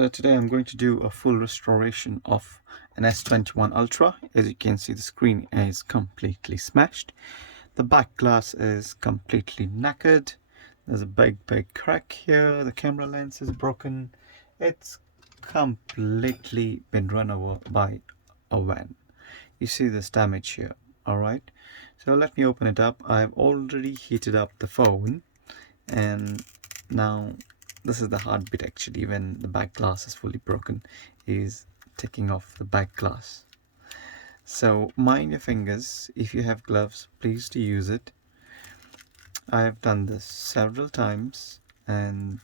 So today I'm going to do a full restoration of an S21 Ultra. As you can see, the screen is completely smashed. The back glass is completely knackered. There's a big crack here. The camera lens is broken. It's completely been run over by a van. You see this damage here. Alright, so let me open it up. I've already heated up the phone, and now this is the heartbeat actually when the back glass is fully broken, is taking off the back glass. So mind your fingers. If you have gloves, please do use it. I have done this several times, and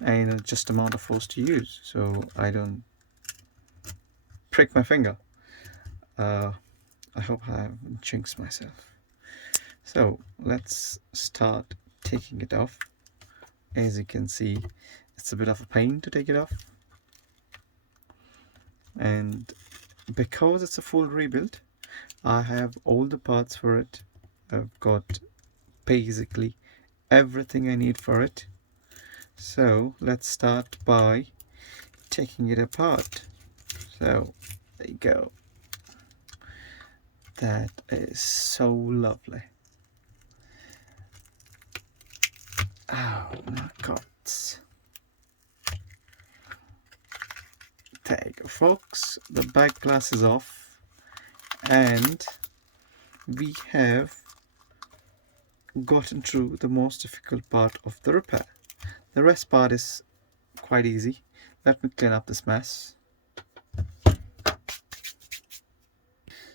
I know just amount of force to use so I don't prick my finger. I hope I haven't jinxed myself. So let's start taking it off. As you can see, it's a bit of a pain to take it off, and because it's a full rebuild, I have all the parts for it. I've got basically everything I need for it. So let's start by taking it apart. So there you go. That is so lovely. Oh my god. There you go, folks. The back glass is off, and we have gotten through the most difficult part of the repair. The rest part is quite easy. Let me clean up this mess.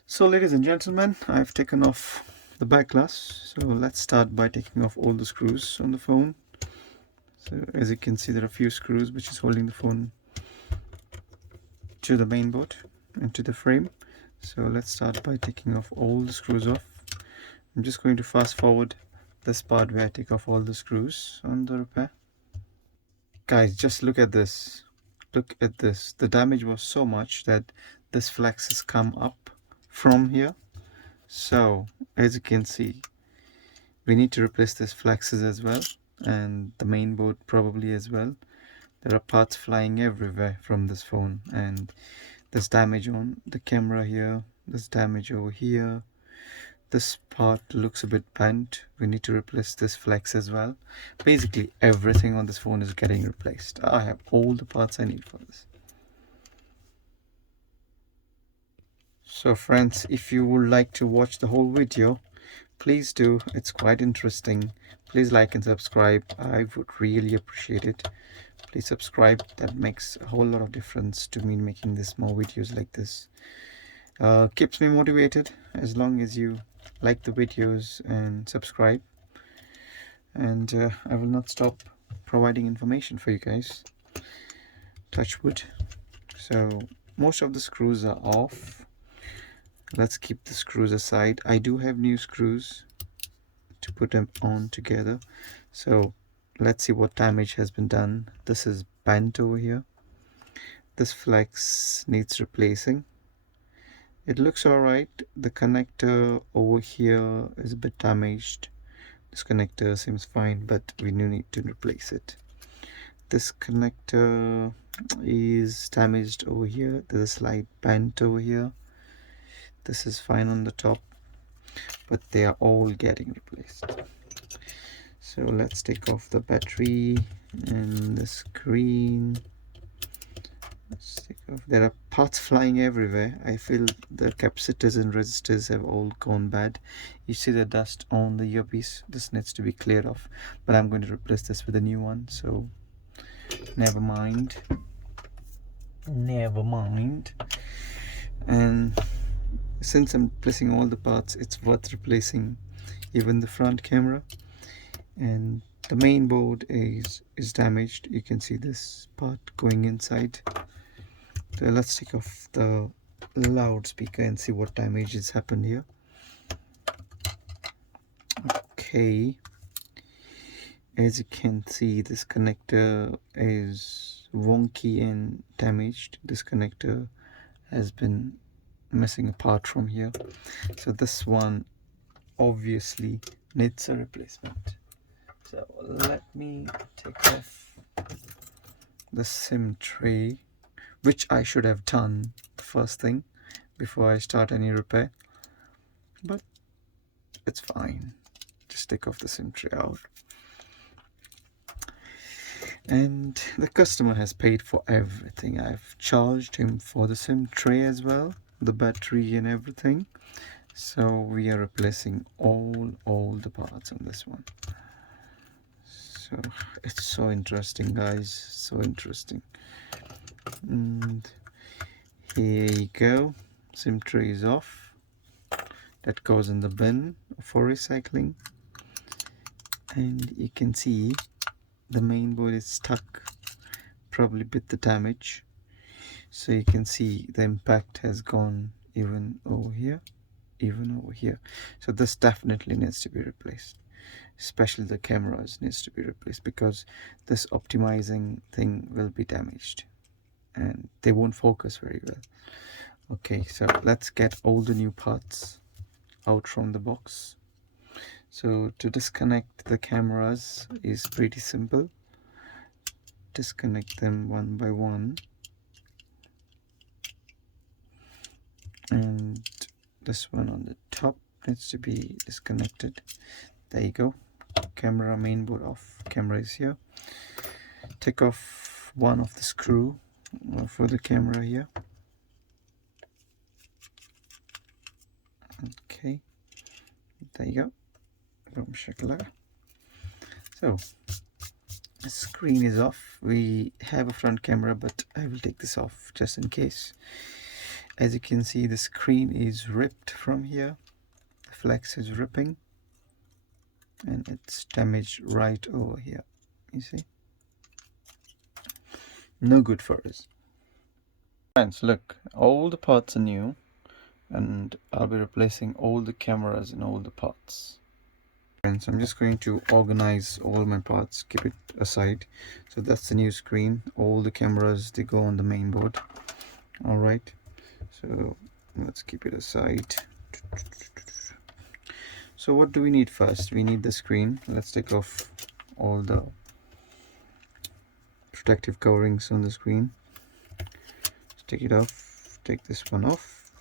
So ladies and gentlemen, I've taken off the back glass. So let's start by taking off all the screws on the phone. So as you can see, there are a few screws which is holding the phone to the main board and to the frame. So let's start by taking off all the screws off. I'm just going to fast forward this part where I take off all the screws on the repair. Guys, just look at this. Look at this. The damage was so much that this flex has come up from here. So as you can see, we need to replace this flexes as well, and the main board probably as well. There are parts flying everywhere from this phone, and there's damage on the camera here, there's damage over here. This part looks a bit bent. We need to replace this flex as well. Basically everything on this phone is getting replaced. I have all the parts I need for this. So friends, if you would like to watch the whole video, please do. It's quite interesting. Please like and subscribe. I would really appreciate it. Please subscribe. That makes a whole lot of difference to me making this more videos like this. Keeps me motivated as long as you like the videos and subscribe, and I will not stop providing information for you guys. Touch wood. So most of the screws are off. Let's keep the screws aside. I do have new screws to put them on together. So let's see what damage has been done. This is bent over here. This flex needs replacing. It looks alright. The connector over here is a bit damaged. This connector seems fine, but we do need to replace it. This connector is damaged over here. There's a slight bent over here. This is fine on the top, but they are all getting replaced. So let's take off the battery and the screen. Let's take off. There are parts flying everywhere. I feel the capacitors and resistors have all gone bad. You see the dust on the earpiece. This needs to be cleared off, but I'm going to replace this with a new one, so never mind. And since I'm replacing all the parts, it's worth replacing even the front camera. And the main board is damaged. You can see this part going inside. So let's take off the loudspeaker and see what damage has happened here. Okay, as you can see, this connector is wonky and damaged. This connector has been missing apart from here, so this one obviously needs a replacement. So let me take off the SIM tray, which I should have done the first thing before I start any repair, but it's fine. Just take off the SIM tray out. And the customer has paid for everything. I've charged him for the SIM tray as well, the battery and everything. So we are replacing all the parts on this one. So it's so interesting, guys, so interesting. And here you go, SIM tray is off. That goes in the bin for recycling. And you can see the main board is stuck, probably a bit the damage. So you can see the impact has gone even over here, even over here. So this definitely needs to be replaced, especially the cameras needs to be replaced, because this optimizing thing will be damaged and they won't focus very well. Okay, so let's get all the new parts out from the box. So to disconnect the cameras is pretty simple. Disconnect them one by one, and this one on the top needs to be disconnected. There you go. Camera main board off, camera is here. Take off one of the screw for the camera here. Okay, there you go. Boom shakalaka. So the screen is off. We have a front camera, but I will take this off just in case. As you can see, the screen is ripped from here. The flex is ripping and it's damaged right over here. You see? No good for us. Friends, look, all the parts are new and I'll be replacing all the cameras and all the parts. Friends, I'm just going to organize all my parts, keep it aside. So that's the new screen. All the cameras, they go on the main board. Alright, so let's keep it aside. So what do we need first? We need the screen. Let's take off all the protective coverings on the screen. Let's take it off. Take this one off.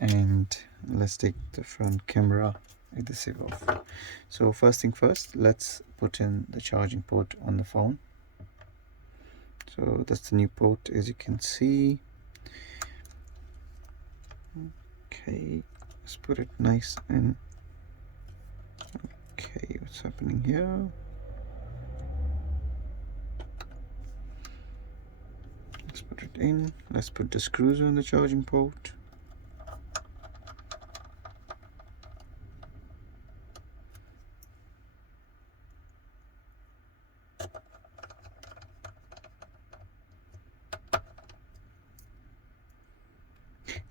And let's take the front camera adhesive off. So first thing first, let's put in the charging port on the phone. So that's the new port, as you can see. Okay, let's put it nice and okay. What's happening here? Let's put it in. Let's put the screws on the charging port.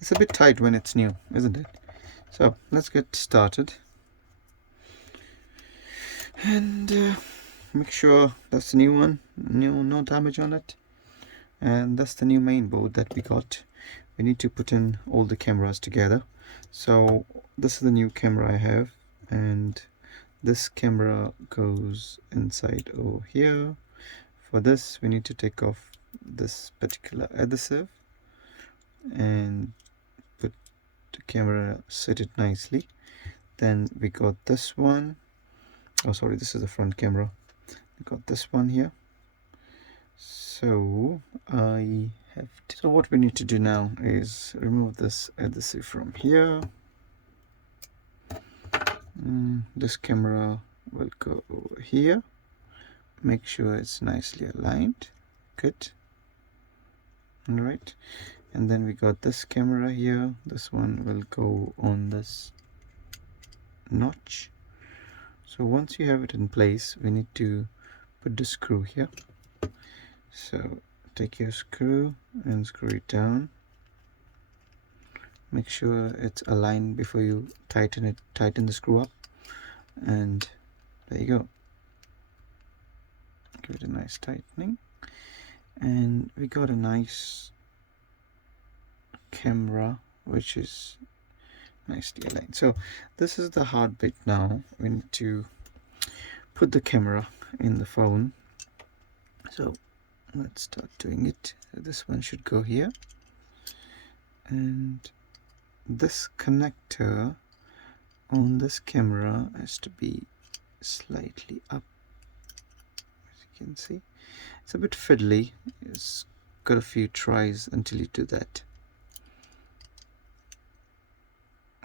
It's a bit tight when it's new, isn't it? So let's get started. And make sure that's the new one, no damage on it. And that's the new main board that we got. We need to put in all the cameras together. So this is the new camera I have, and this camera goes inside over here. For this, we need to take off this particular adhesive and put the camera, set it nicely. Then we got this one. Oh, sorry, this is the front camera. We got this one here. So so what we need to do now is remove this adhesive from here. This camera will go over here. Make sure it's nicely aligned. Good. All right. And then we got this camera here. This one will go on this notch. So once you have it in place, we need to put the screw here. So take your screw and screw it down. Make sure it's aligned before you tighten the screw up, and there you go. Give it a nice tightening, and we got a nice camera which is nicely aligned. So this is the hard bit now. We need to put the camera in the phone. So let's start doing it. This one should go here, and this connector on this camera has to be slightly up, as you can see. It's a bit fiddly. It's got a few tries until you do that.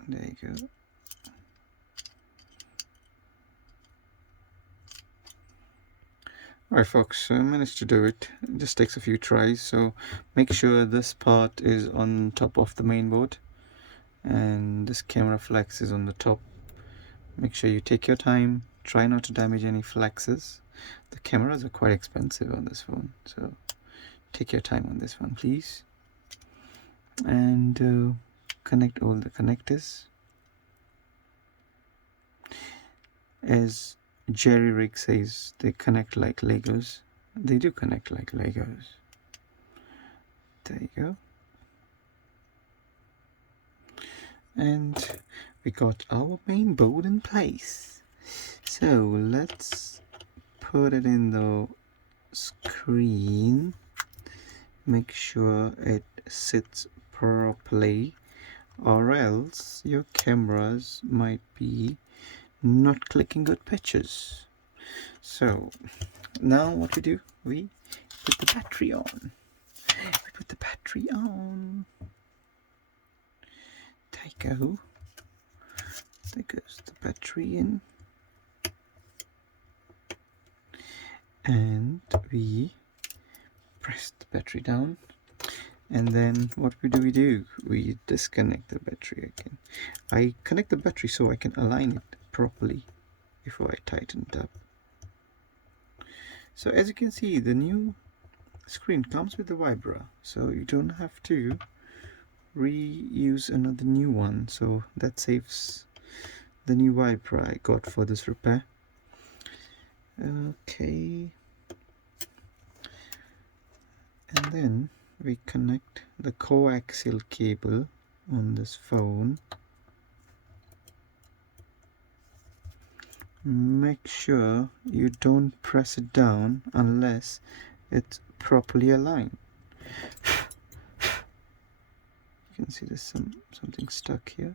There you go. Alright folks, so I managed to do it. It just takes a few tries, so make sure this part is on top of the main board and this camera flex is on the top. Make sure you take your time, try not to damage any flexes. The cameras are quite expensive on this phone, so take your time on this one please. And connect all the connectors. As Jerry Rig says, they connect like Legos. They do connect like Legos. There you go. And we got our main board in place. So let's put it in the screen. Make sure it sits properly, or else your cameras might be not clicking good pictures. So now what we do, we put the battery on. There you go. There goes the battery in, and we press the battery down, and then what do? We disconnect the battery again. I connect the battery so I can align it properly before I tighten it up. So as you can see, the new screen comes with the Vibra, so you don't have to reuse another new one, so that saves the new Vibra I got for this repair. Okay, and then we connect the coaxial cable on this phone. Make sure you don't press it down unless it's properly aligned. You can see there's something stuck here.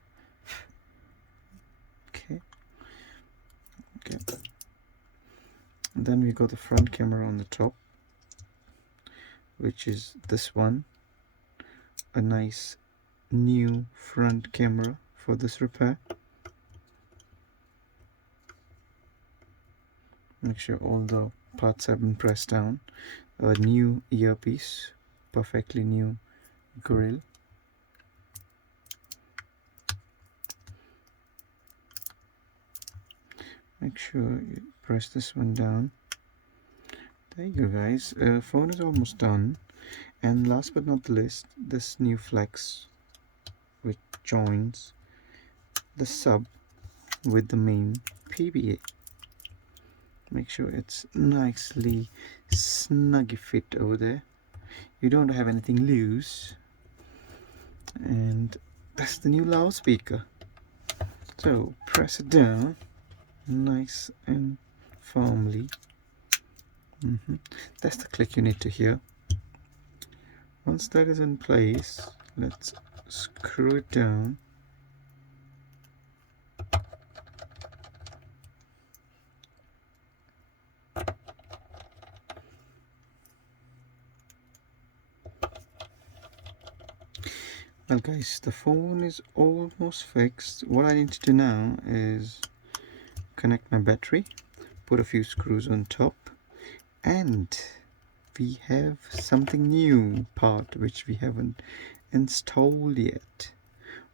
Okay. And then we got the front camera on the top, which is this one. A nice new front camera for this repair. Make sure all the parts have been pressed down. A new earpiece, perfectly new grill. Make sure you press this one down. There you go guys, phone is almost done. And last but not the least, this new flex which joins the sub with the main PBA. Make sure it's nicely snugly fit over there. You don't have anything loose. And that's the new loudspeaker. So press it down nice and firmly. That's the click you need to hear. Once that is in place, let's screw it down. Well guys, the phone is almost fixed. What I need to do now is connect my battery, put a few screws on top, and we have something new part which we haven't installed yet.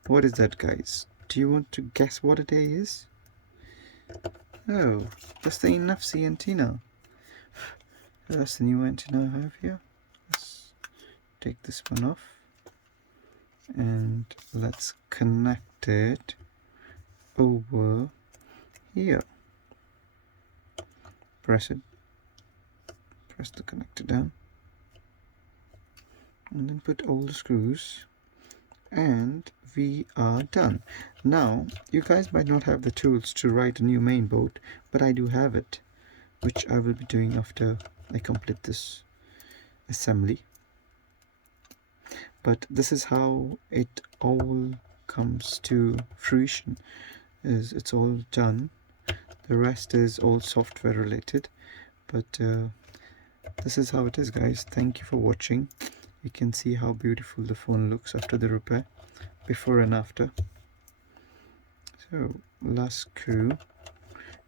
What is that guys? Do you want to guess what it is? Oh, that's the NFC antenna. That's the new antenna I have here. Let's take this one off and let's connect it over here. Press it, press the connector down, and then put all the screws, and we are done. Now you guys might not have the tools to write a new main board, but I do have it, which I will be doing after I complete this assembly. But this is how it all comes to fruition, is it's all done. The rest is all software related, but this is how it is, guys. Thank you for watching. You can see how beautiful the phone looks after the repair, before and after. So last screw,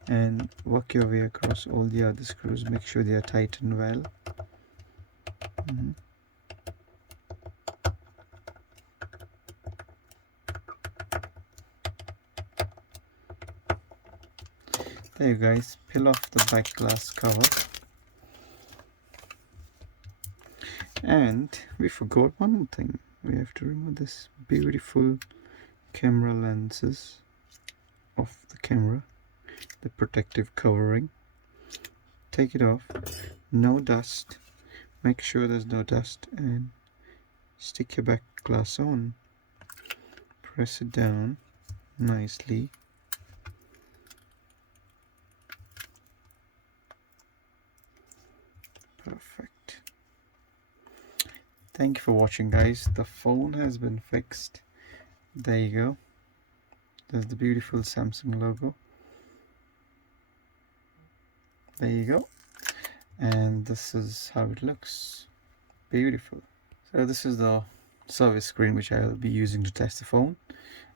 and work your way across all the other screws. Make sure they are tightened well. There you guys, peel off the back glass cover. And we forgot one more thing. We have to remove this beautiful camera lenses of the camera, the protective covering. Take it off, no dust, make sure there's no dust, and stick your back glass on. Press it down nicely. Perfect. Thank you for watching, guys. The phone has been fixed. There you go. There's the beautiful Samsung logo. There you go. And this is how it looks. Beautiful. So this is the service screen which I'll be using to test the phone.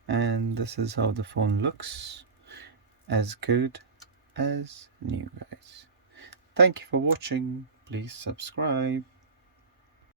And this is how the phone looks. As good as new, guys. Thank you for watching. Please subscribe.